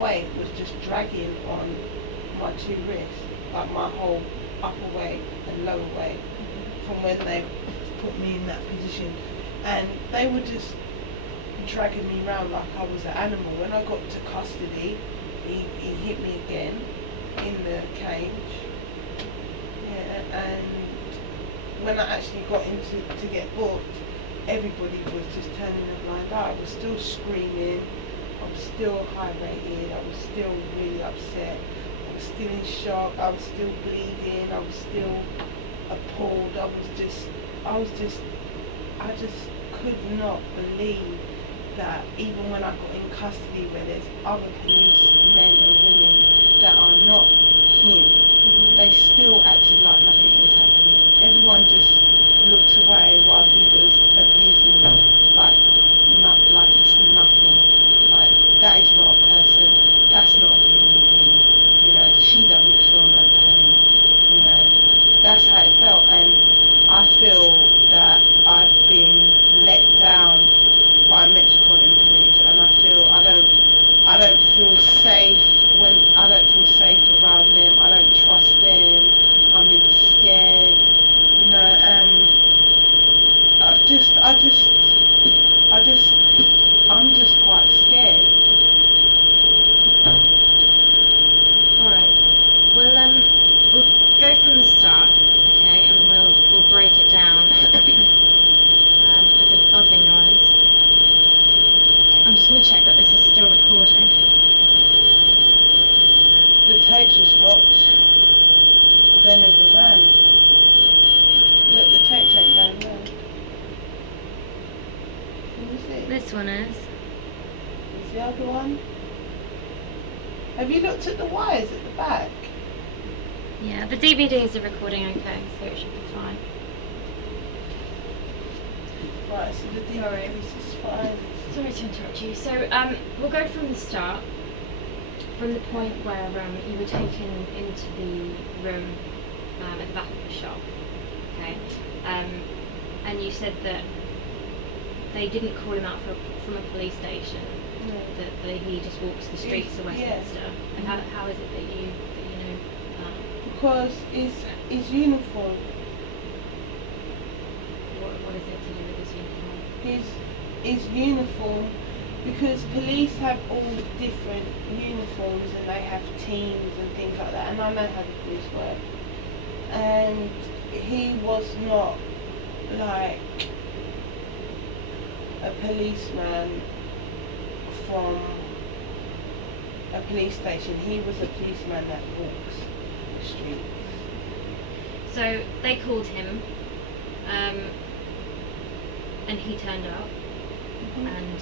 weight was just dragging on my two wrists, like my whole upper weight and lower weight, from when they put me in that position, and they were just dragging me around like I was an animal. When I got to custody, he hit me again in the cage. Yeah, and when I actually got into to get booked, everybody was just turning a blind eye. I was still screaming, I was still high rated, I was still really upset, I was still in shock, I was still bleeding, I was still appalled. I just could not believe that even when I got in custody, where there's other police men and women that are not him, they still acted like nothing was happening. Everyone just looked away while he was abusing me, like it's nothing. Like, that is not a person, that's not a human being, you know, she doesn't feel no pain, you know. That's how it felt, and I feel that I've been let down by Metropolitan Police, and I don't feel safe around them. I don't trust them. I'm really scared, you know, and I'm just quite scared. Alright. Well, we'll go from the start, okay, and we'll break it down as a buzzing noise. I'm just going to check that this is still recording. The tapes were stopped, and they never ran. Look, the tapes ain't going round. Can you see? This one is. Is the other one? Have you looked at the wires at the back? Yeah, the DVDs are recording okay, so it should be fine. Right, so the DVDs is fine. Sorry to interrupt you. So we'll go from the start, from the point where you were taken into the room at the back of the shop, okay? And you said that they didn't call him out from a police station. No. That he just walks the streets of Westminster. Yeah. And how is it that you know that? Because it's uniform. What is it to do with his uniform? His uniform, because police have all different uniforms and they have teams and things like that, and I know how the police work. And he was not like a policeman from a police station. He was a policeman that walks the streets. So they called him, and he turned up, and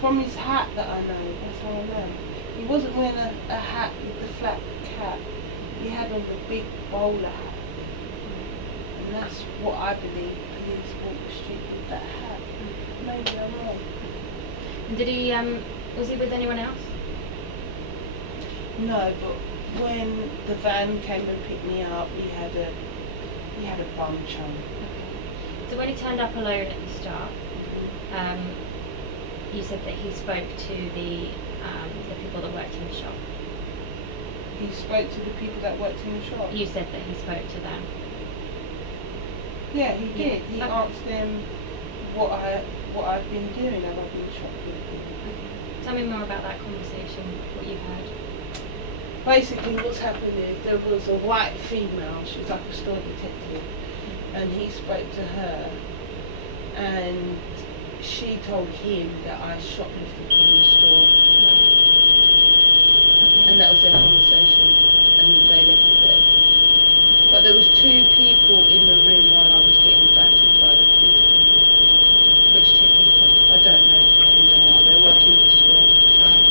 from his hat that I know, that's how I know. He wasn't wearing a hat with the flat cap. He had on the big bowler hat thing. And that's what I believe police walk the street with, that hat. Maybe I'm wrong. And did he, was he with anyone else? No, but when the van came and picked me up, he had a bum chum. Okay. So when he turned up alone at the start, you said that he spoke to the people that worked in the shop. He spoke to the people that worked in the shop? You said that he spoke to them. Yeah, he did. He asked them what I've been doing. Have I been shoplifting? Okay. Tell me more about that conversation, what you heard. Basically what's happened is there was a white female, she was like a store detective, and he spoke to her, and she told him that I shoplifted from the store. Right. Okay. And that was their conversation, and they left it there. Okay. But there was two people in the room while I was getting battered by the policeman. Which two people? I don't know who they are, they work in the store. Right.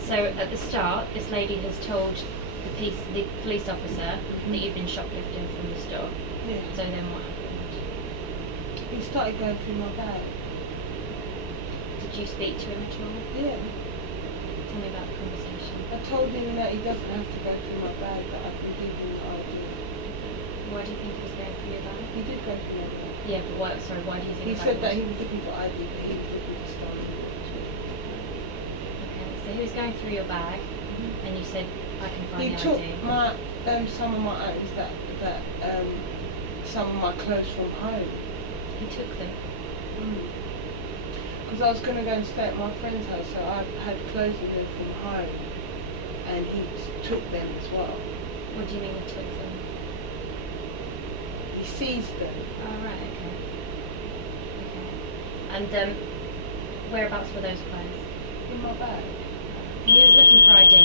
So at the start, this lady has told the police officer that you've been shoplifting from the store. Yeah. So then what happened? He started going through my bag. Did you speak to him at all? Yeah. Tell me about the conversation. I told him that he doesn't have to go through my bag, that I can give him the ID. Why do you think he was going through your bag? He did go through my bag. Yeah, but why do you think he said that he was looking for ID, but he was looking for stolen goods. Really. Okay, so he was going through your bag, and you said, "I can find He the took ID." my some of my items some of my clothes from home. He took them. Because I was going to go and stay at my friend's house, so I had clothes in there from home, and he took them as well. What do you mean he took them? He seized them. Oh, right, okay. Okay. And whereabouts were those clothes? In my bag. So he was looking for ID,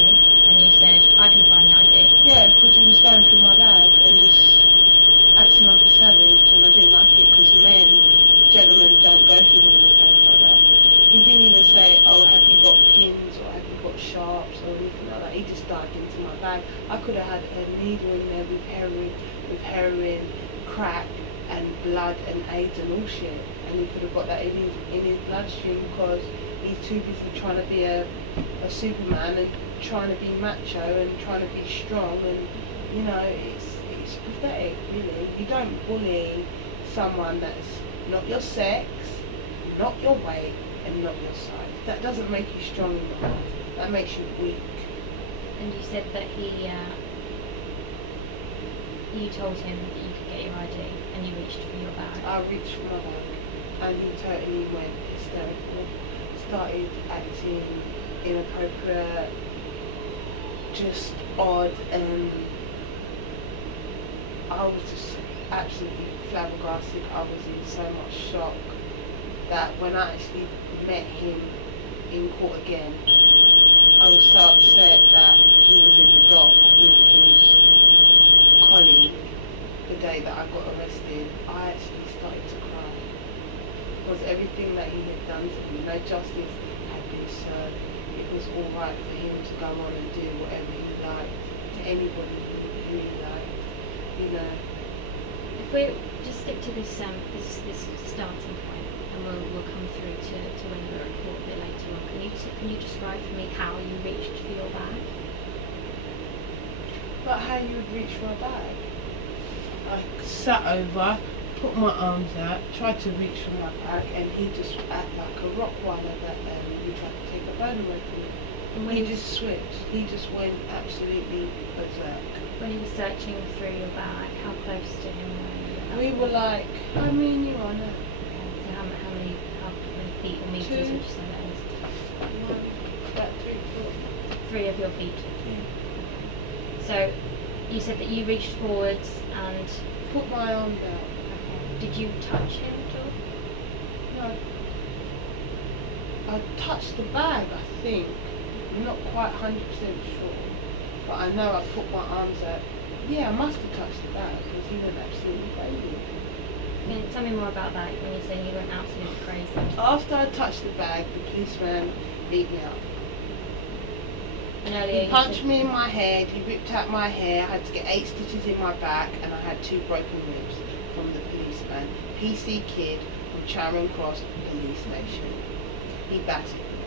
and you said, "I can find the ID." Yeah, because he was going through my bag and just acting like a savage, and I didn't like it because gentlemen don't go through women's bags like that. He didn't even say, "Oh, have you got pins or have you got sharps or anything like that." He just dived into my bag. I could have had a needle in there with heroin, crack and blood and AIDS and all shit, and he could have got that in his bloodstream because he's too busy trying to be a Superman and trying to be macho and trying to be strong, and you know, it's pathetic, really. You don't bully someone that's not your sex, not your weight, and not your size. That doesn't make you strong in my eyes. That makes you weak. And you said that you told him that you could get your ID, and you reached for your bag. I reached for my bag, and he totally went hysterical, started acting inappropriate, just odd, and I was just absolutely flabbergasted. I was in so much shock that when I actually met him in court again, I was so upset that he was in the dock with his colleague the day that I got arrested. I actually started to cry because everything that he had done to me, no justice had been served. It was all right for him to go on and do whatever he liked to anybody who he liked, you know. If we just stick to this starting point, and we'll come through to when you were at court a bit later on. Can you describe for me how you reached for your bag? Like how you would reach for a bag. I sat over, put my arms out, tried to reach for my bag, and he just acted like a Rottweiler that you tried to take a bone away from me. And He just switched. He just went absolutely berserk. when he was searching through your bag, how close to him were you? We were like, how many you are now? Okay, so how many feet or meters 2. would you say that is? 1, about 3 foot. 3 of your feet. Yeah. Okay. So you said that you reached forwards and. Put my arms out. Okay. Did you touch him at all? No. I touched the bag, I think. I'm not quite 100% sure. But I know I put my arms out. Yeah, I must have touched the bag because he went absolutely crazy. Can you tell me more about that when you say he went absolutely crazy? After I touched the bag, the policeman beat me up. And earlier He you punched said, me in my head, he ripped out my hair, I had to get 8 stitches in my back, and I had 2 broken ribs from the policeman. PC Kid from Charing Cross Police Station. He battered me.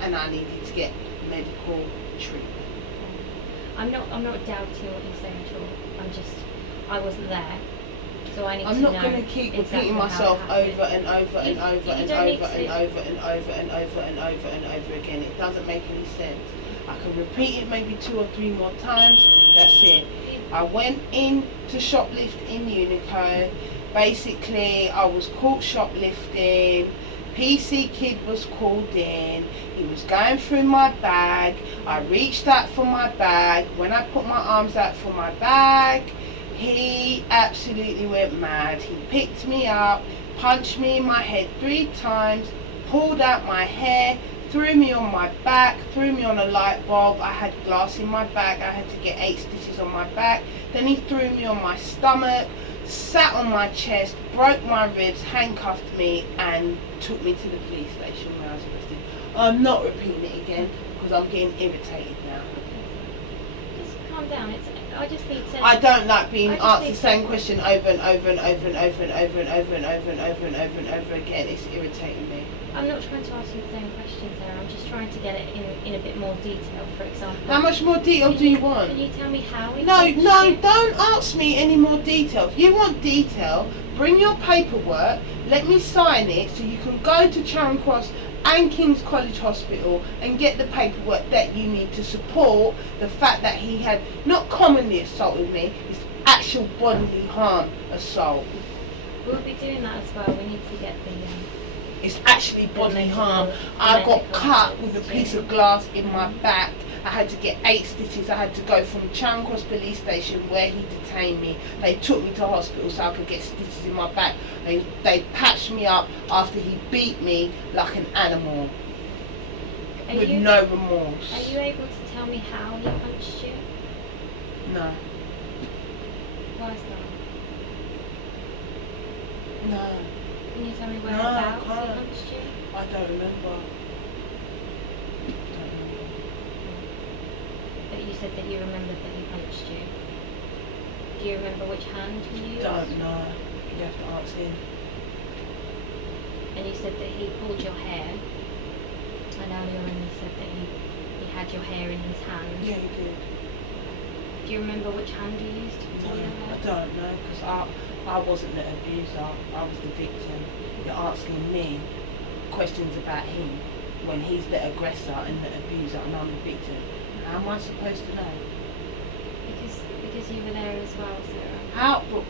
And I needed to get medical treatment. I'm not doubting what you say at all. I wasn't there. So I need I'm to not know going to keep exactly repeating how it myself happened. over and over and over and don't need over and to- over and over and over and over and over again. It doesn't make any sense. I can repeat it maybe 2 or 3 more times. That's it. I went in to shoplift in Uniglo. Basically, I was caught shoplifting. PC Kid was called in. He was going through my bag. I reached out for my bag. When I put my arms out for my bag, he absolutely went mad. He picked me up, punched me in my head 3 times, pulled out my hair, threw me on my back, threw me on a light bulb. I had glass in my back. I had to get 8 stitches on my back. Then he threw me on my stomach, sat on my chest, broke my ribs, handcuffed me, and took me to the police station where I was arrested. I'm not repeating it again because I'm getting irritated now. Just calm down. I just need to. I don't like being I just asked need the same to- question over and over and over and over and over and over and over and over and over and over again. It's irritating me. I'm not trying to ask you the same questions, Sarah. I'm just trying to get it in a bit more detail. For example. How much more detail Can do you want? Can you tell me how he? No, touched no, you? don't ask me any more detail. If you want detail, bring your paperwork, let me sign it so you can go to Charing Cross and King's College Hospital and get the paperwork that you need to support the fact that he had not commonly assaulted me, it's actual bodily harm assault. We'll be doing that as well. We need to get the. It's actually bodily medical- harm. the I got medical cut with a evidence piece too. of glass in my back. I had to get 8 stitches. I had to go from Charing Cross Police Station where he detained me. They took me to hospital so I could get stitches in my back. They patched me up after he beat me like an animal with no remorse. Are you able to tell me how he punched you? No. Why is that? No. Can you tell me No, I whereabouts he can't. punched you? I don't remember. Don't remember. But you said that you remembered that he punched you. Do you remember which hand he used? Don't know. You have to ask him. And you said that he pulled your hair. And earlier on you said that he had your hair in his hand. Yeah, he did. Do you remember which hand he used to pull your No, hair? I don't know, because I wasn't the abuser, I was the victim. You're asking me questions about him when he's the aggressor and the abuser and I'm the victim. How am I supposed to know? Because you were there as well, Sarah. How? But,